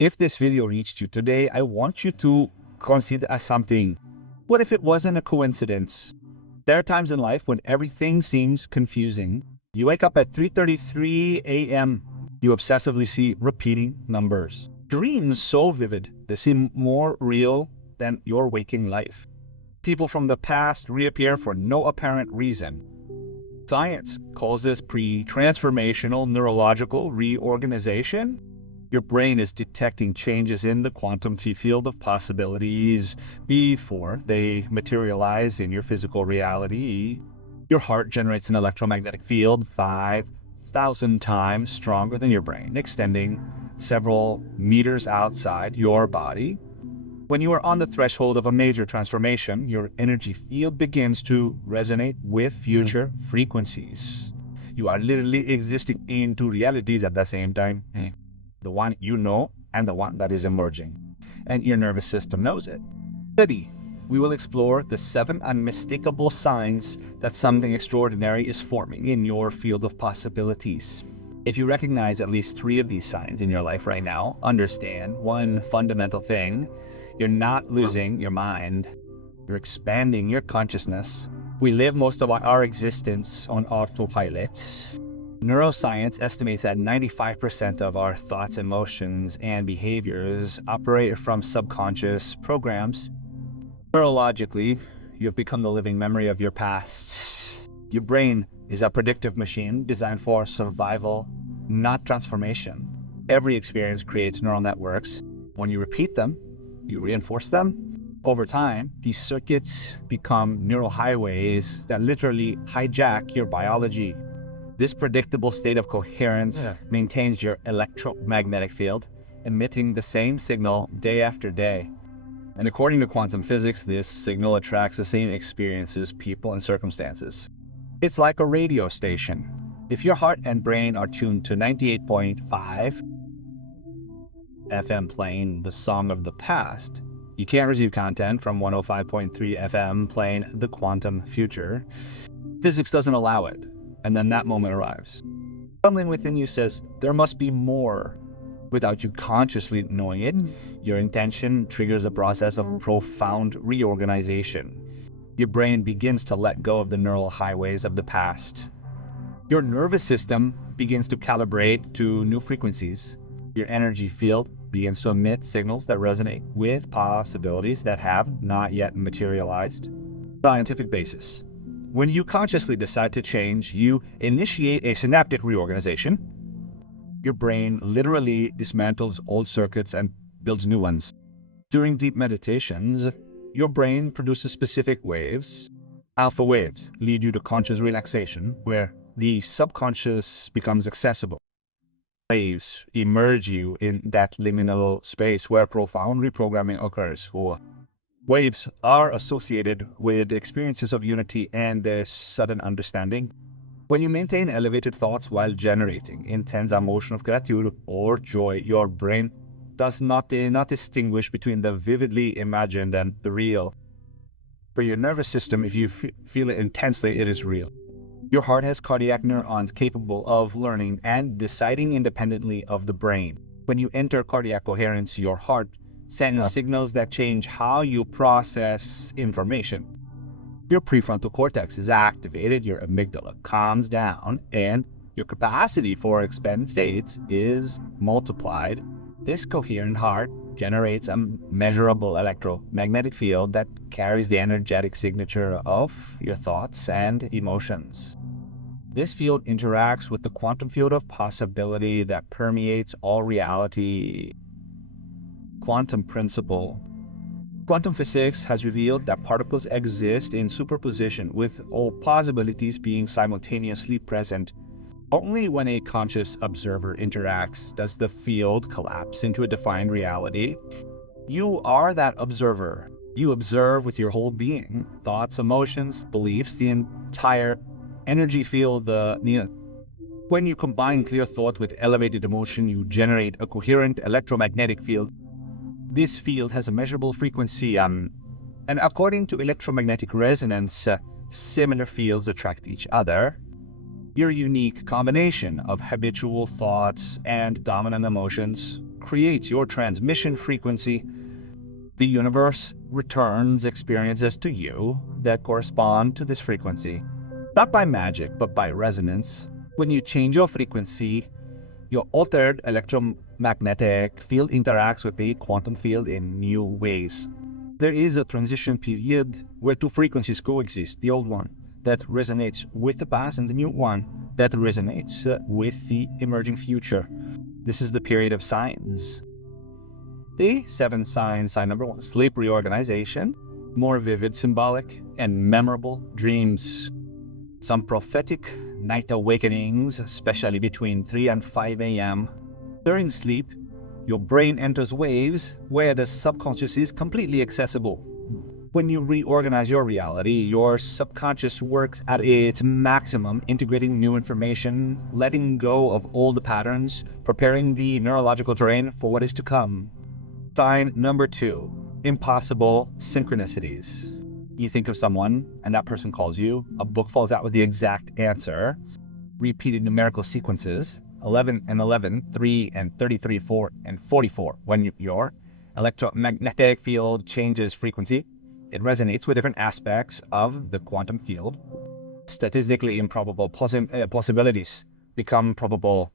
If this video reached you today, I want you to consider as something. What if it wasn't a coincidence? There are times in life when everything seems confusing. You wake up at 3:33 a.m. You obsessively see repeating numbers. Dreams so vivid, they seem more real than your waking life. People from the past reappear for no apparent reason. Science calls this pre-transformational neurological reorganization. Your brain is detecting changes in the quantum field of possibilities before they materialize in your physical reality. Your heart generates an electromagnetic field 5,000 times stronger than your brain, extending several meters outside your body. When you are on the threshold of a major transformation, your energy field begins to resonate with future frequencies. You are literally existing in two realities at the same time. The one you know and the one that is emerging. And your nervous system knows it. Today, we will explore the 7 unmistakable signs that something extraordinary is forming in your field of possibilities. If you recognize at least 3 of these signs in your life right now, understand one fundamental thing. You're not losing your mind. You're expanding your consciousness. We live most of our existence on autopilot. Neuroscience estimates that 95% of our thoughts, emotions, and behaviors operate from subconscious programs. Neurologically, you've become the living memory of your past. Your brain is a predictive machine designed for survival, not transformation. Every experience creates neural networks. When you repeat them, you reinforce them. Over time, these circuits become neural highways that literally hijack your biology. This predictable state of coherence maintains your electromagnetic field, emitting the same signal day after day. And according to quantum physics, this signal attracts the same experiences, people, and circumstances. It's like a radio station. If your heart and brain are tuned to 98.5 FM playing the song of the past, you can't receive content from 105.3 FM playing the quantum future. Physics doesn't allow it. And then that moment arrives. Something within you says, there must be more. Without you consciously knowing it, your intention triggers a process of profound reorganization. Your brain begins to let go of the neural highways of the past. Your nervous system begins to calibrate to new frequencies. Your energy field begins to emit signals that resonate with possibilities that have not yet materialized. Scientific basis. When you consciously decide to change, you initiate a synaptic reorganization. Your brain literally dismantles old circuits and builds new ones. During deep meditations, your brain produces specific waves. Alpha waves lead you to conscious relaxation, where the subconscious becomes accessible. Waves immerse you in that liminal space where profound reprogramming occurs. Waves are associated with experiences of unity and sudden understanding. When you maintain elevated thoughts while generating intense emotion of gratitude or joy, your brain does not distinguish between the vividly imagined and the real. For your nervous system, if you feel it intensely, it is real. Your heart has cardiac neurons capable of learning and deciding independently of the brain. When you enter cardiac coherence, your heart sends signals that change how you process information. Your prefrontal cortex is activated, your amygdala calms down, and your capacity for expanded states is multiplied. This coherent heart generates a measurable electromagnetic field that carries the energetic signature of your thoughts and emotions. This field interacts with the quantum field of possibility that permeates all reality. Quantum principle. Quantum physics has revealed that particles exist in superposition, with all possibilities being simultaneously present. Only when a conscious observer interacts does the field collapse into a defined reality. You are that observer. You observe with your whole being, thoughts, emotions, beliefs, the entire energy field. When you combine clear thought with elevated emotion, you generate a coherent electromagnetic field. This field has a measurable frequency, and according to electromagnetic resonance, similar fields attract each other. Your unique combination of habitual thoughts and dominant emotions creates your transmission frequency. The universe returns experiences to you that correspond to this frequency, not by magic, but by resonance. When you change your frequency, your altered electromagnetic field interacts with the quantum field in new ways. There is a transition period where two frequencies coexist, the old one that resonates with the past and the new one that resonates with the emerging future. This is the period of signs. The 7 signs, sign number 1, sleep reorganization, more vivid, symbolic, and memorable dreams. Some prophetic night awakenings, especially between 3 and 5 a.m. During sleep, your brain enters waves where the subconscious is completely accessible. When you reorganize your reality, your subconscious works at its maximum, integrating new information, letting go of old patterns, preparing the neurological terrain for what is to come. Sign number 2, impossible synchronicities. You think of someone, and that person calls you. A book falls out with the exact answer. Repeated numerical sequences, 11 and 11, 3 and 33, 4 and 44. When your electromagnetic field changes frequency, it resonates with different aspects of the quantum field. Statistically improbable possibilities become probable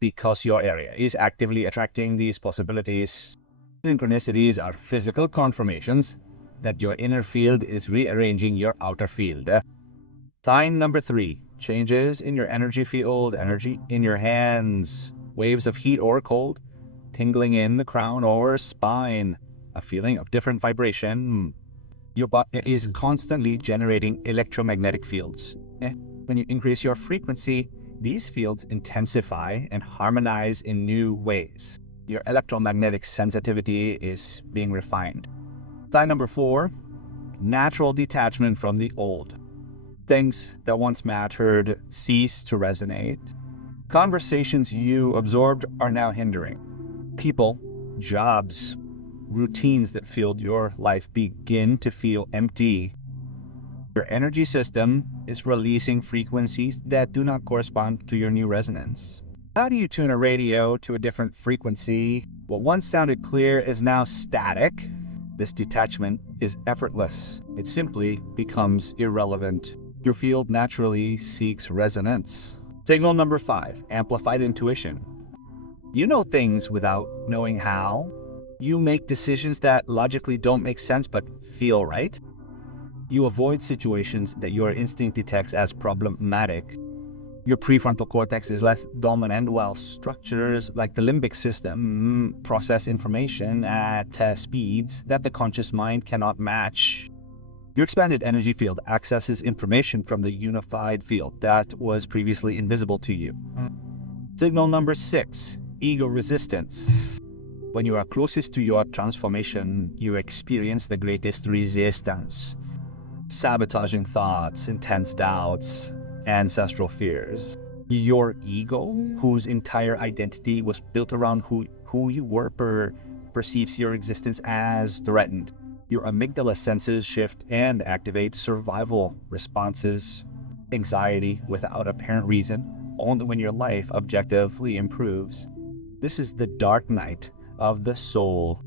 because your area is actively attracting these possibilities. Synchronicities are physical confirmations that your inner field is rearranging your outer field. Sign number 3, changes in your energy field, energy in your hands, waves of heat or cold, tingling in the crown or spine, a feeling of different vibration. Your body is constantly generating electromagnetic fields. When you increase your frequency, these fields intensify and harmonize in new ways. Your electromagnetic sensitivity is being refined. Sign number 4, natural detachment from the old. Things that once mattered cease to resonate. Conversations you absorbed are now hindering. People, jobs, routines that filled your life begin to feel empty. Your energy system is releasing frequencies that do not correspond to your new resonance. How do you tune a radio to a different frequency? What once sounded clear is now static. This detachment is effortless. It simply becomes irrelevant. Your field naturally seeks resonance. Signal number 5, amplified intuition. You know things without knowing how. You make decisions that logically don't make sense but feel right. You avoid situations that your instinct detects as problematic. Your prefrontal cortex is less dominant, while structures like the limbic system process information at speeds that the conscious mind cannot match. Your expanded energy field accesses information from the unified field that was previously invisible to you. Signal number 6, ego resistance. When you are closest to your transformation, you experience the greatest resistance. Sabotaging thoughts, intense doubts, ancestral fears. Your ego, whose entire identity was built around who you were, perceives your existence as threatened. Your amygdala senses shift and activate survival responses. Anxiety without apparent reason, only when your life objectively improves. This is the dark night of the soul.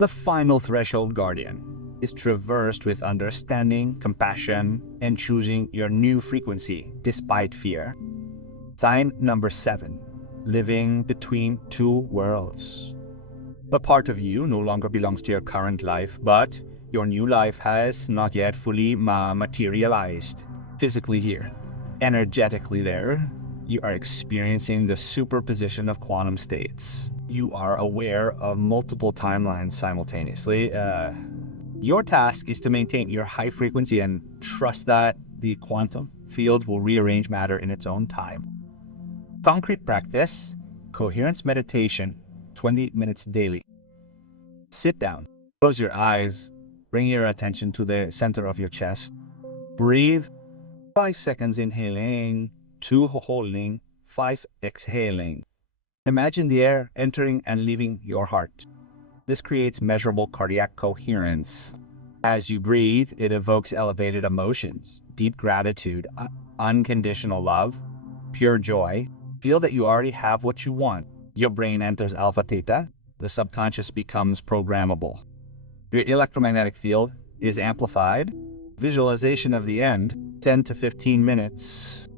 The final threshold, guardian, is traversed with understanding, compassion, and choosing your new frequency despite fear. Sign number 7, living between two worlds. A part of you no longer belongs to your current life, but your new life has not yet fully materialized. Physically here, energetically there, you are experiencing the superposition of quantum states. You are aware of multiple timelines simultaneously. Your task is to maintain your high frequency and trust that the quantum field will rearrange matter in its own time. Concrete practice, coherence meditation, 20 minutes daily. Sit down, close your eyes, bring your attention to the center of your chest. Breathe, 5 seconds inhaling, 2 holding, 5 exhaling. Imagine the air entering and leaving your heart. This creates measurable cardiac coherence. As you breathe, it evokes elevated emotions, deep gratitude, unconditional love, pure joy. Feel that you already have what you want. Your brain enters alpha theta. The subconscious becomes programmable. Your electromagnetic field is amplified. Visualization of the end, 10 to 15 minutes.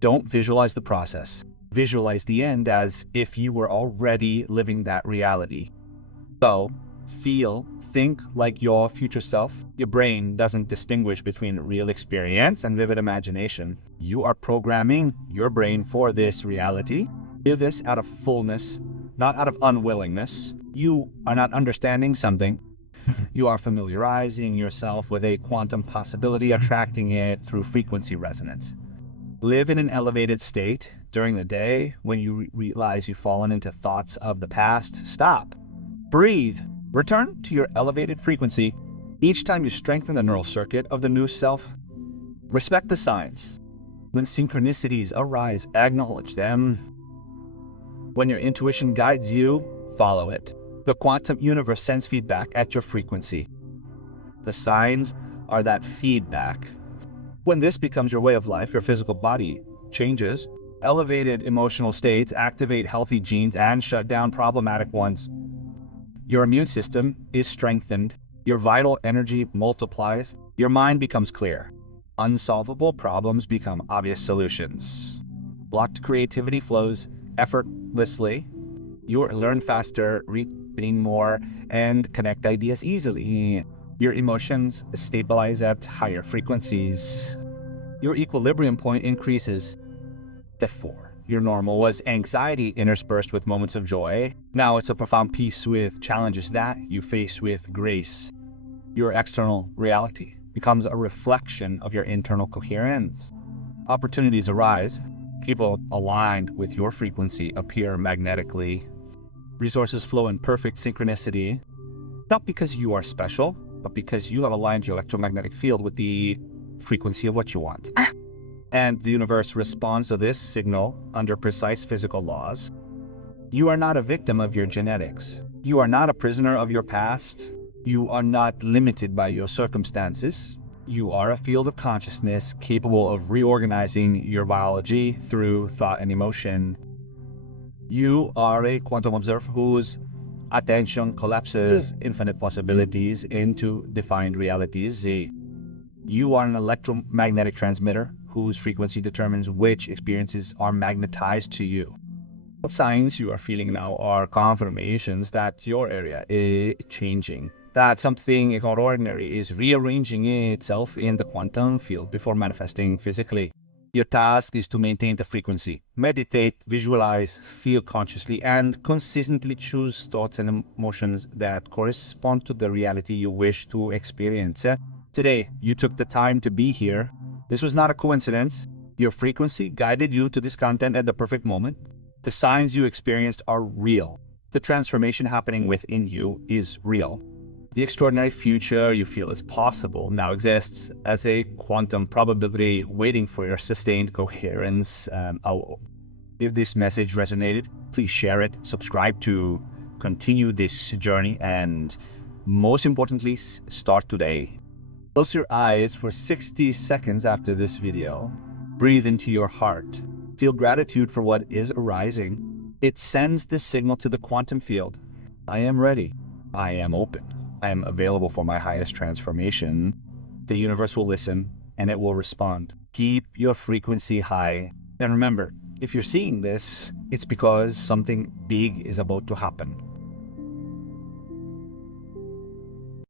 Don't visualize the process. Visualize the end as if you were already living that reality. So, feel, think like your future self. Your brain doesn't distinguish between real experience and vivid imagination. You are programming your brain for this reality. Do this out of fullness, not out of unwillingness. You are not understanding something. You are familiarizing yourself with a quantum possibility, attracting it through frequency resonance. Live in an elevated state during the day. When you realize you've fallen into thoughts of the past, stop. Breathe. Return to your elevated frequency. Each time you strengthen the neural circuit of the new self, respect the signs. When synchronicities arise, acknowledge them. When your intuition guides you, follow it. The quantum universe sends feedback at your frequency. The signs are that feedback. When this becomes your way of life, your physical body changes. Elevated emotional states activate healthy genes and shut down problematic ones. Your immune system is strengthened. Your vital energy multiplies. Your mind becomes clear. Unsolvable problems become obvious solutions. Blocked creativity flows effortlessly. You learn faster, retain more, and connect ideas easily. Your emotions stabilize at higher frequencies. Your equilibrium point increases. Before, your normal was anxiety interspersed with moments of joy. Now it's a profound peace with challenges that you face with grace. Your external reality becomes a reflection of your internal coherence. Opportunities arise. People aligned with your frequency appear magnetically. Resources flow in perfect synchronicity, not because you are special, but because you have aligned your electromagnetic field with the frequency of what you want. And the universe responds to this signal under precise physical laws. You are not a victim of your genetics. You are not a prisoner of your past. You are not limited by your circumstances. You are a field of consciousness capable of reorganizing your biology through thought and emotion. You are a quantum observer whose attention collapses infinite possibilities into defined realities. You are an electromagnetic transmitter whose frequency determines which experiences are magnetized to you. What signs you are feeling now are confirmations that your area is changing, that something extraordinary is rearranging itself in the quantum field before manifesting physically. Your task is to maintain the frequency. Meditate, visualize, feel consciously, and consistently choose thoughts and emotions that correspond to the reality you wish to experience. Today, you took the time to be here. This was not a coincidence. Your frequency guided you to this content at the perfect moment. The signs you experienced are real. The transformation happening within you is real. The extraordinary future you feel is possible now exists as a quantum probability waiting for your sustained coherence. If this message resonated, please share it, subscribe to continue this journey, and most importantly, start today. Close your eyes for 60 seconds after this video. Breathe into your heart. Feel gratitude for what is arising. It sends this signal to the quantum field. I am ready. I am open. I am available for my highest transformation. The universe will listen and it will respond. Keep your frequency high. And remember, if you're seeing this, it's because something big is about to happen.